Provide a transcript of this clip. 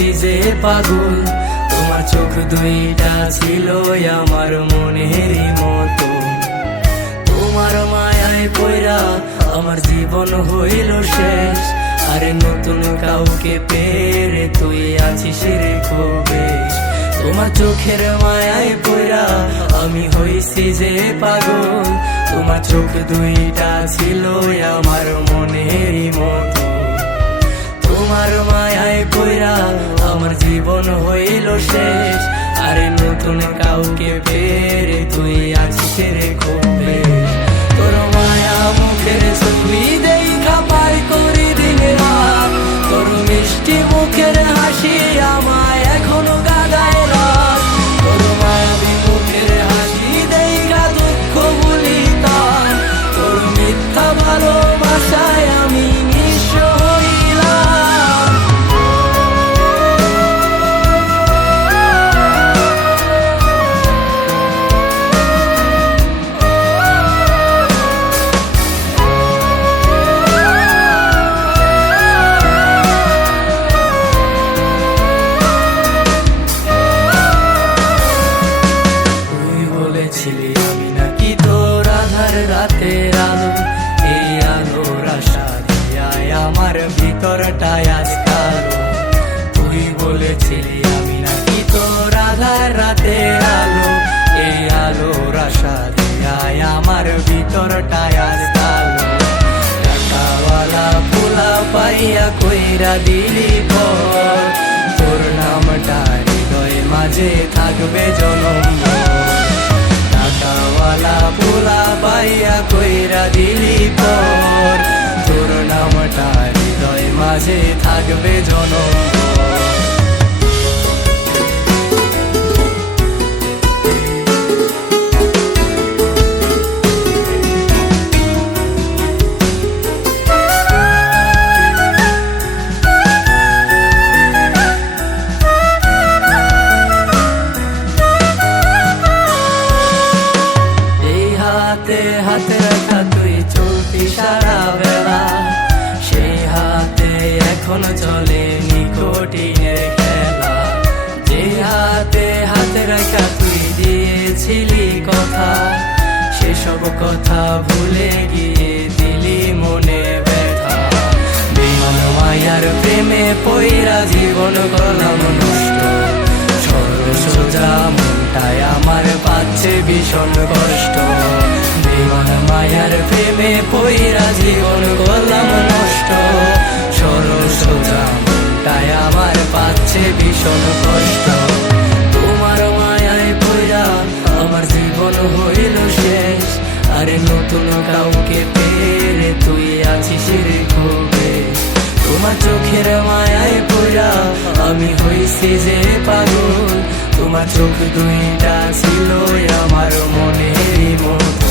হইছি যে পাগল, তোমার চোখ দুইটা ছিল আমার মনেরই মতো। তোমার মায়ায় পয়রা আমার জীবন হইল শেষ, আরে নতুন কাউকে পেরে তুই আছিস রে খুব বেশ। তোমার চোখের মায়ায় পয়রা আমি হইছি যে পাগল, তোমার চোখ দুইটা ছিল আমার মনেরই মতো। তোমার মায়ায় পয়রা আমার জীবন হইল শেষ, আরে নতুন কাউকে পেরে তুই আছিস রে খুব বেশ। তোর মায়া মুখের ছবি দেখা পার করি দিন রাত, তোর মিষ্টি মুখের হাসি আমায় এখনো গাদায় রাত। তোর মায়াবী মুখের হাসি দেখা দুঃখ ভুলি তার, তোর মিথ্যা ভালোবাসায় আমি নিঃস্ব হইলাম। ছিলি আমি নাকি তোর আধার রাতের আলো, এই আলোর আশা দিয়ায় আমার ভিতরটায় আজ কালো। তুই বলেছিলি আমি নাকি তোর আধার রাতের আলো, এই আলোর আশা দিয়ায় আমার ভিতরটায় আজ কালো। টাকাওয়ালা পোলা পাইয়া কইরা দিলি পর, তোর নামটা হৃদয় মাঝে থাকবে জনম। টাকাওয়ালা পোলা পাইয়া কইরা দিলি পর, তোর নামটা হৃদয় মাঝে থাকবে জনম। হাতে রাখা তুই চলতি সারা বেলা, সেই হাতে এখন চলে নিকোটিনের খেলা। যে হাতে হাতে রাখা তুই দিয়েছিলি কথা, সেসব কথা ভুলে গিয়ে দিলি মনে ব্যথা। বেমান মায়ার প্রেমে পয়রা জীবন করলাম নষ্ট, সরল সোজা মনটায় আমার পাচ্ছে ভীষণ কষ্ট। বেমান মায়ার প্রেমে পয়রা জীবন করলাম নষ্ট, সরল সোজা মনটায় আমার পাচ্ছে ভীষণ কষ্ট। তোমার মায়ায় পয়রা আমার জীবন হইল শেষ, আরে নতুন কাউকে পেরে তুই আছিস রে খুব বেশ। তোমার চোখের মায়ায় পয়রা আমি হইছি যে পাগল, তোমার চোখ দুইটা ছিল আমার মনেরই মতো।